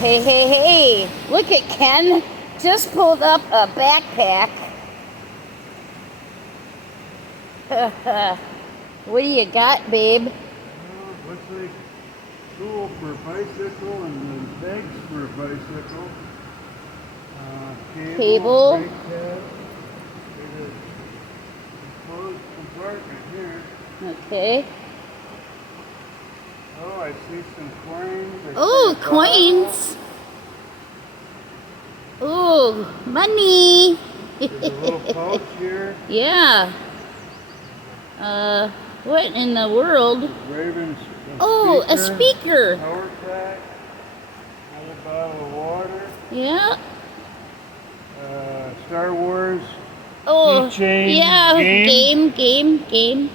Hey, hey, hey, look at Ken. Just pulled up a backpack. What do you got, babe? Looks like tool for a bicycle and then pegs for a bicycle. Cable. Brake pad. There's a enclosed compartment here. Okay. Oh, I see some coins. Oh, coins. Oh, money. There's a little pouch here. Yeah. What in the world? Raven's Oh, a speaker. Power pack. Another bottle of water. Yeah. Star Wars. Oh, keychain. yeah. Game.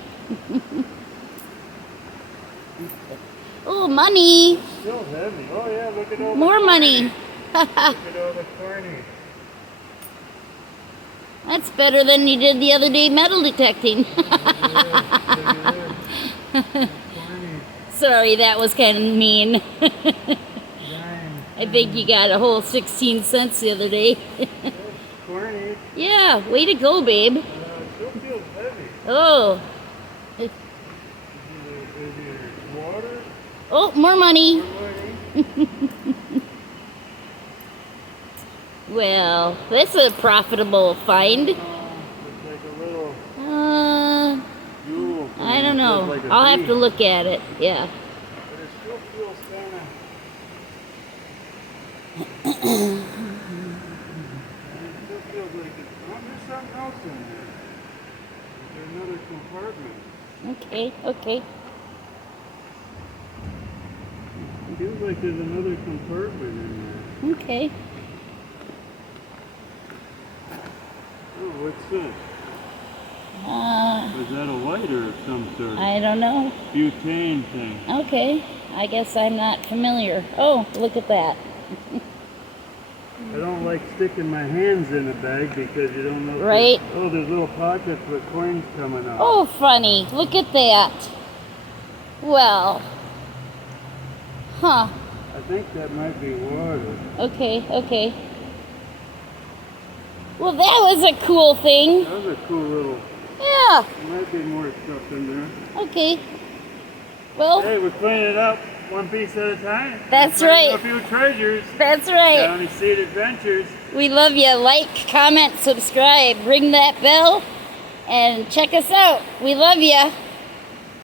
Oh, money. Still heavy. Oh yeah, look at all More the money. Look at all the corny. That's better than you did the other day metal detecting. Look at this. Sorry, that was kind of mean. Dime. I think you got a whole 16 cents the other day. That's corny. Yeah, way to go, babe. It still feels heavy. Oh. Is there water? Oh, more money. More money? Well, that's a profitable find. Looks like a little jewel. I don't know. Like a I'll have bead. to look at it. Yeah. But it still feels kind of. It still feels like it's. Oh, there's something else in there. There's another compartment. Okay. It feels like there's another compartment in there. Okay. Oh, what's this? Is that a lighter of some sort? I don't know. Butane thing. Okay. I guess I'm not familiar. Oh, look at that. I don't like sticking my hands in a bag because you don't know. Right. Oh, there's little pockets with coins coming out. Oh, funny. Look at that. Well. Huh. I think that might be water. Okay. Well, that was a cool thing. That was a cool little. Yeah. There might be more stuff in there. Okay. Well, Hey, we're cleaning it up one piece at a time. That's We're finding right. A few treasures. that's right. Downey Seed Adventures. We love you. Like, comment, subscribe, ring that bell, and check us out. We love you.